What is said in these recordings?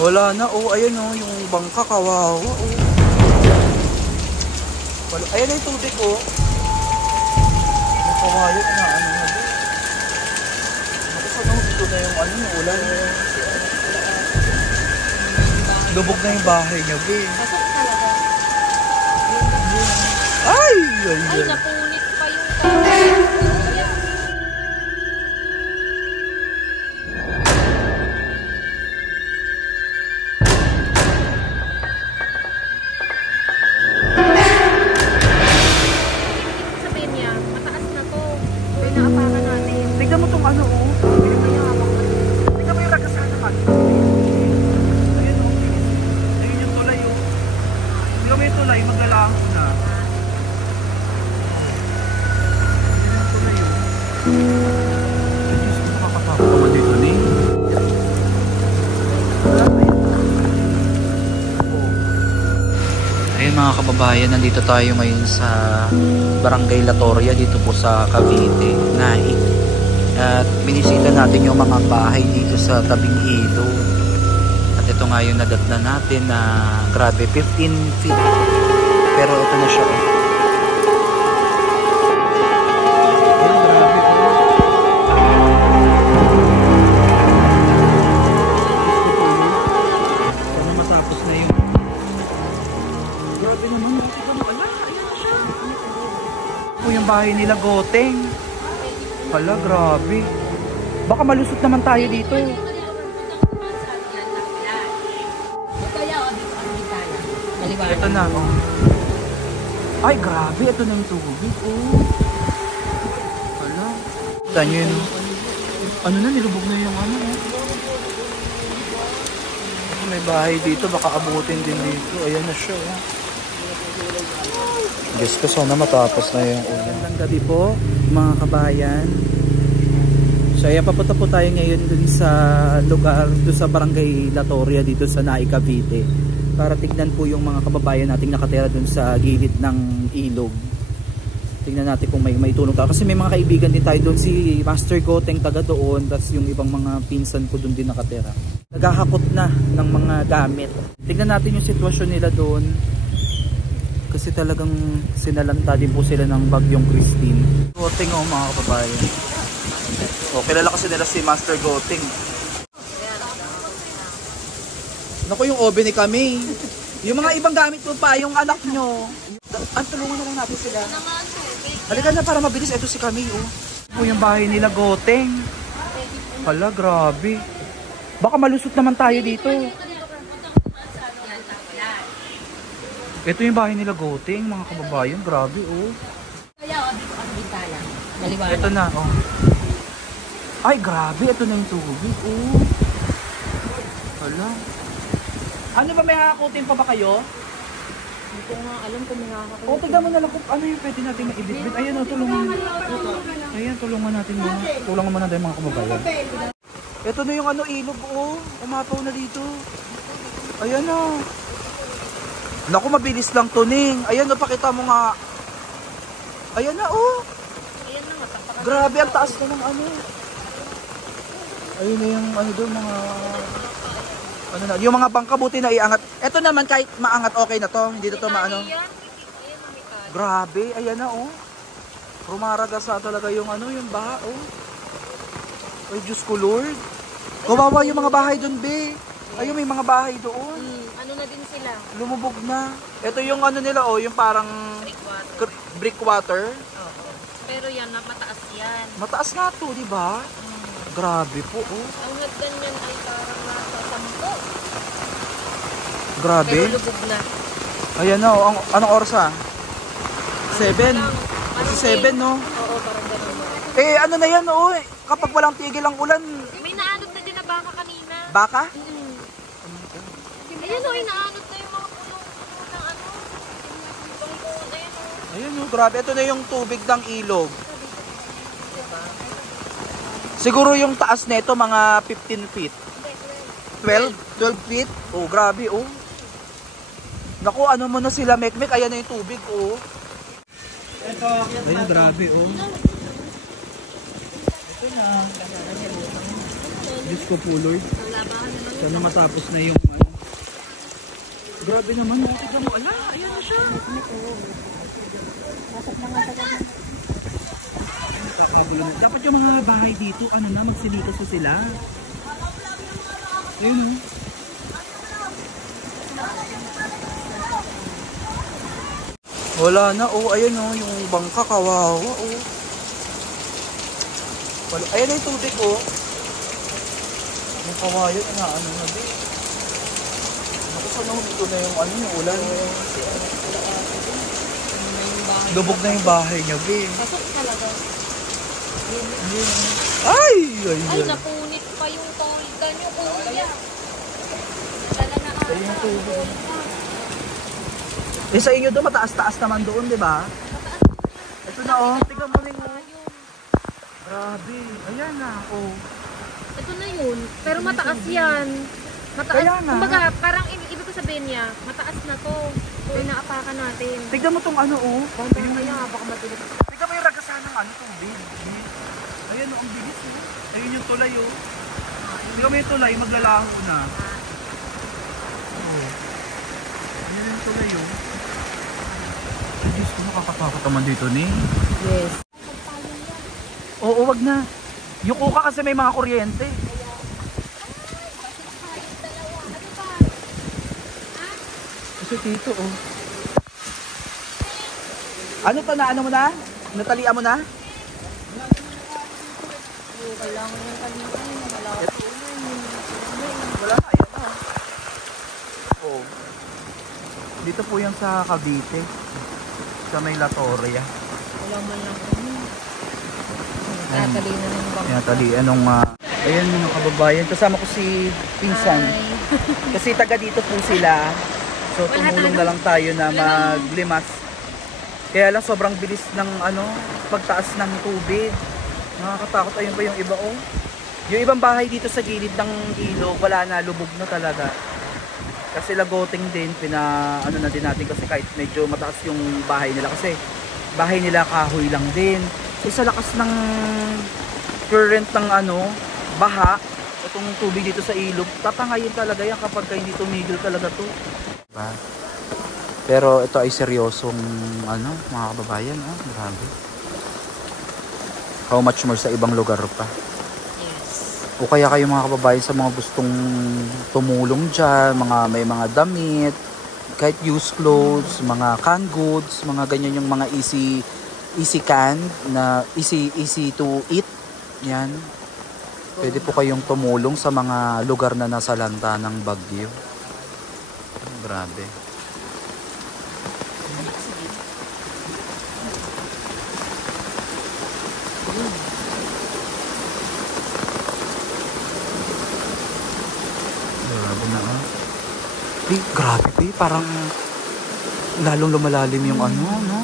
Wala na, oh, ayan oh, yung bangka, kawawa, oh. Wala, ayan na yung tubig, oh. Yung kawawa na, ano na, oh. Nakasano, ito na yung, ano, yung ulan. Lubog na yung bahay niya, be. Pasok talaga. Ay, ay, Ay, ay. napunit pa yung tao. Sabihin niya, mataas na to. Kaya naapakan natin. Tignan mo tong ano, oh. Tignan mo yung ragasan naman. Ayun, oh. Ayun yung tulay, oh. Tignan mo yung tulay, maglalang na. Ayun yung tulay, oh. Ay, Diyos ko, makakatakot naman dito, ni. Ayun mga kababayan, nandito tayo ngayon sa Barangay Latoria dito po sa Cavite, Naik. At binisita natin yung mga bahay dito sa tabing ilog. At ito nga yung nadatnan natin na grabe 15 feet. Pero ito na siya. Sana matapos na yun. Grabe naman. Ayan na siya. Ito yung bahay nila Goteng. Hala, grabe. Baka malusot naman tayo dito. Ito na, oh. Ay, grabe. Ito na yung tubig, oh. Hala. Ito yun. Ano na, nilubog na yung ano, oh. May bahay dito. Baka abutin din dito. Ayan na siya, oh. Diyos ko, sana matapos na yung ulan. Magandang gabi po, mga kabayan. So ayan, papunta po tayo ngayon dun sa lugar, dun sa Barangay Latoria dito sa Naik, Cavite, para tignan po yung mga kababayan nating nakatira dun sa gilid ng ilog. Tignan natin kung may tulong tayo, kasi may mga kaibigan din tayo dun, si Master Goteng taga doon, tapos yung ibang mga pinsan ko dun din nakatira. Naghahakot na ng mga gamit. Tignan natin yung sitwasyon nila doon, kasi talagang sinalanta din po sila ng bagyong Christine. Goteng, oh, mga kababayan. Oh, kilala kasi nila si Master Goteng. Naku, yung oven ni kami. Yung mga ibang gamit mo pa, yung anak nyo. Tulungan na lang natin sila. Halika na para mabilis. Ito si kami, oh. Ito yung bahay nila Goteng. Hala, grabe. Baka malusot naman tayo dito. Ito yung bahay nila Goteng, mga kababayan. Grabe, oh. Ito na, oh. Ay, grabe. Ito na yung tubig, oh. Hala. Ano ba, may hakutin pa ba kayo? Hindi ko nga alam kung may nakakakot. O, tignan mo na lang kung ano yung pwede natin maibitbit. Ayan, oh, tulungan. Ayan, tulungan natin mo. Tulungan mo na tayo, mga kababayan. Ito na yung ano, ilog, oh. Umapaw na dito. Ayan, oh. Naku, mabilis lang to, Ning. Ayan, oh, pakita mo nga. Ayan na, oh. Ayan na, matapakan. Grabe, ang taas na ng ano. Ayun na yung ano doon, mga ano na, yung mga bangka buti na iangat. Ito naman kahit maangat okay na to, hindi to maano. Grabe, ayan na, oh. Rumaragasa talaga yung ano, yung baha, oh. Ay, Diyos ko, Lord. Kawawa yung mga bahay doon, be. Ayun, may mga bahay doon. Ano na din sila? Lumubog na. Ito yung ano nila, oh, yung parang brick water. Oo. Pero yan, mataas yan. Mataas nga to, di ba? Grabe po, oh. Ang hagdan yan ay parang nasa 10. Grabe. Pero lubog na. Ayan na, oh. Anong oras, ah? 7. Kasi 7, no? Oo, parang gano'n. Eh, ano na yan, oh. Kapag walang tigil ang ulan. May naanod na din na baka kanina. Baka? Ayan o, inaanod na yung mga puno-puno ng ano. Bangkon, ayan o. Ayan, oh. Grabe. Ito na yung tubig ng ilog. Siguro yung taas nito mga 15 feet. 12 feet. Oh, grabe, oh. Naku, ano mo na sila, Mekmek. Ayan na yung tubig, oh. Ayun, grabe, oh. Ito na. Diyos ko po, Lord. Sana matapos na yung ano. Grabe naman, tignan mo. Ala, ayan na siya. Dapat yung mga bahay dito, ano na, magsilikas na sila. Ayun. Wala na, oh, ayun oh, yung bangka, kawawa, oh. Wala, ayun na yung tubig, oh. Yung kawayan, ano na, di. Naku, sana ito na yung, ano, yung ulan. Lubog na yung bahay niya, be. Pasok talaga. Ay! Ay, napunit pa yung toldan yung kuya. Dala na ata. Ayun yung tubig. Eh sa inyo doon, mataas-taas naman doon, di ba? Ito na oh, tignan mo rin oh. Grabe, ayan na oh. Ito na yun, pero mataas yan. Mataas, Kaya nga. kumbaga, parang ibig ko sabihin niya, mataas na to. So, inaapakan natin. Tignan mo tong ano oh. Tignan mo yan, baka matulog. Tignan mo yung ragasan ng ano, tubig. Ayan oh, ang bilis oh. Ayun yung tulay oh. Tignan mo yung tulay, maglalaho na. Oh. Ayan yung tulay oh. Ay, Diyos ko, nakakatakot naman dito ni. Yes. Oo, wag na. Yung kuka kasi may mga kuryente. Kasi dito oh. Ano to na? Ano mo na? Natalian mo na? Kailangan yung kalimutan. Wala na, ayan na. Oh. Dito po yan sa Cavite. Sa may Latoria. Wala man lang kami. Natali na ng bangka. Natali, anong ayan mga kababayan. Kasama ko si Pinsan. Kasi taga dito po sila. So tumulong na lang tayo na maglimas. Kaya lang sobrang bilis ng ano, pagtaas ng tubig. Nakakatakot. Ayun pa yung iba oh. Yung ibang bahay dito sa gilid ng ilog, wala na, lubog na talaga. Kasi lagoting din, ano na din natin kasi kahit medyo mataas yung bahay nila. Kasi bahay nila kahoy lang din. Sa lakas ng current ng ano, baha, itong tubig dito sa ilog, tatangayin talaga yan kapag hindi tumigil talaga to. Diba? Pero ito ay seryosong ano, mga kababayan, oh, grabe. How much more sa ibang lugar pa. O kaya kayo mga kababayan sa mga gustong tumulong dyan, may mga damit, kahit used clothes, mga canned goods, mga ganyan yung mga easy can na easy to eat. Yan. Pwede po kayong tumulong sa mga lugar na nasa lanta ng bagyo. Grabe. Grabe na ah. Grabe parang lalong lumalalim yung ano, no?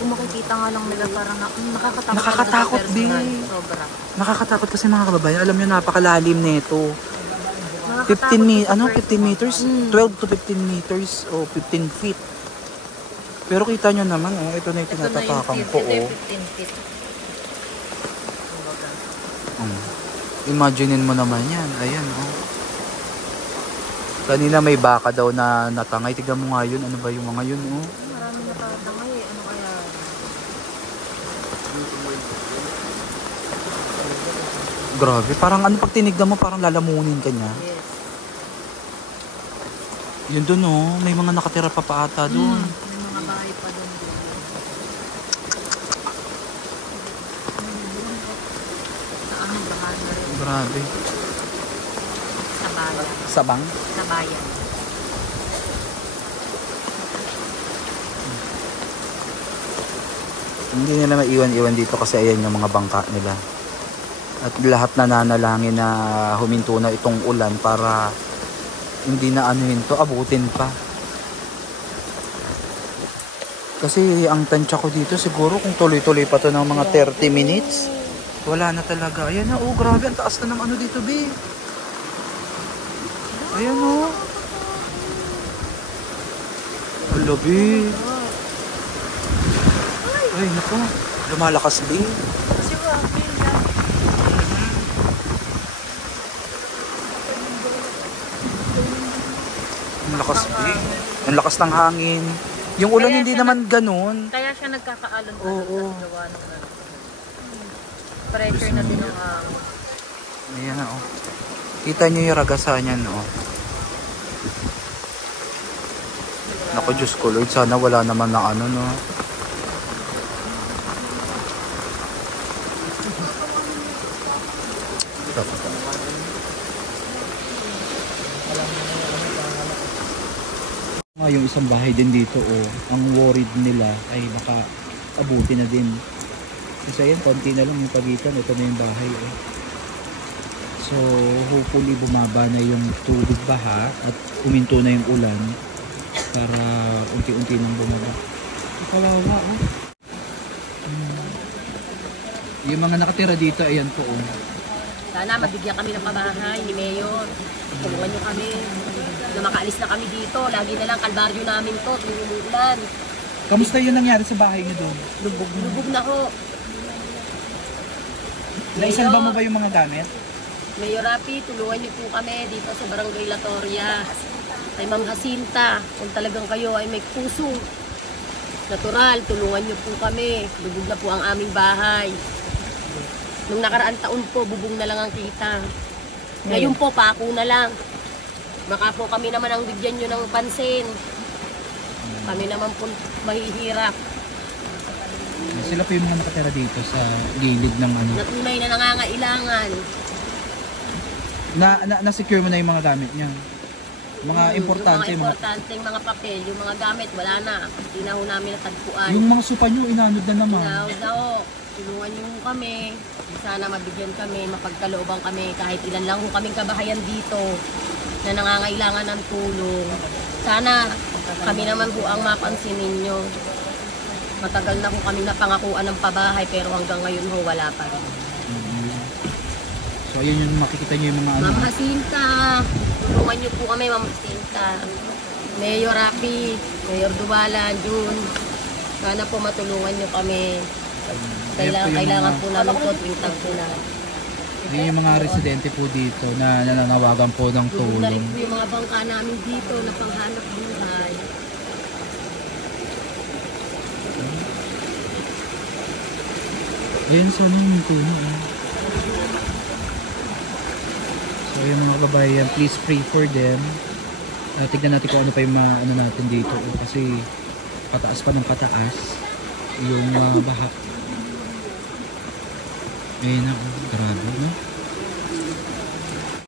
Kung makikita nga lang nila parang nakakatakot. Nakakatakot din. Sobra. Nakakatakot kasi mga kababayan. Alam nyo, napakalalim nito. 15 meters? 12 to 15 meters o 15 feet. Pero kita nyo naman, oh, ito na yung tinatapakan ko. Ito yung 15 feet. Imaginein mo naman yan. Ayan, oh. Kanina may baka daw na natangay. Tignan mo nga yun. Ano ba yung mga yun, oh? Marami natatangay. Ano kaya? Grabe. Parang ano pag tinignan mo, parang lalamunin ka niya. Yes. Yun dun, oh. May mga nakatira pa ata dun. May mga bahay pa dun. Saan ang bahay na rin? Grabe. Sa bayan. Sabang? Sa bayan. Hindi nila maiwan-iwan dito kasi ayan yung mga bangka nila. At lahat na nanalangin na huminto na itong ulan para hindi na anuhin to, abutin pa. Kasi ang tansya ko dito siguro kung tuloy-tuloy pa to ng mga 30 minutes. Wala na talaga. Ayan na, oh grabe, ang taas na ng ano dito, be. Ayan, oh. Hello, be. Ay, naku. Lumalakas, be. Kasi Ang lakas din. Ang lakas ng hangin. Yung ulan Kaya hindi siya naman ganun. Kaya siya nagkakaalon pa Oo. sa gawa ng pressure na din ng hangin. Ayan o. Kita nyo yung ragasan yan o. Naku Diyos ko Lord, sana wala naman na ano no. Yung isang bahay din dito ang worried nila ay baka abuti na din. Kasi ayan, konti na lang yung pagitan. Ito na yung bahay So hopefully bumaba na yung tubig baha at uminto na yung ulan para unti-unti nang bumaba. Kawawa Yung mga nakatira dito, ayan po Sana mabigyan kami ng pabahay ni Mayor. Tulungan nyo kami. Na makaalis na kami dito. Lagi na lang kalbaryo namin to. Tinumulan. Kamusta yung nangyari sa bahay niyo doon? Lubog na ho. Naisalba mo ba yung mga gamit? Mayor Rapi, tulungan niyo po kami dito sa Barangay Latoria. Kay Ma'am Jacinta, kung talagang kayo ay may puso natural, tulungan niyo po kami. Lubog na po ang aming bahay. Nung nakaraang taon po, bubong na lang ang kita. Ngayon po, pako na lang. Baka po kami naman ang bigyan nyo ng pansin. Kami naman po mahihirap. Sila po yung mga nakatira dito sa gilid ng ano? Natunay na nangangailangan. Na-secure mo na yung mga gamit niya? Mga importante? Yung mga importanteng mga papel, yung mga gamit, wala na. Hindi na ho namin natagpuan. Yung mga supa nyo, inanod na naman. Inanod na ho. Tulungan nyo kami. Sana mabigyan kami, mapagkalooban kami. Kahit ilan lang ho kaming kabahayan dito na nangangailangan ng tulong. Sana kami naman po ang mapansin ninyo. Matagal na po kami napangakuan ng pabahay pero hanggang ngayon ho wala pa rin. So ayun yung makikita nyo yung mga ano. Ma'am Jacinta, tulungan nyo po kami Ma'am Jacinta. Mayor Rapi, Mayor Duwala, Jun. Sana po matulungan nyo kami. Kailangan po namin ito tuwing tagpunan. Ayun yung mga residente po dito na nananawagan po ng tulong. Balik po yung mga bangka namin dito na panghanap buhay. Ayun, sana yung tulong So yung mga kabayan, please pray for them. Tignan natin kung ano pa yung ano natin dito kasi pataas pa ng pataas yung baha. Ayun na, grabe no?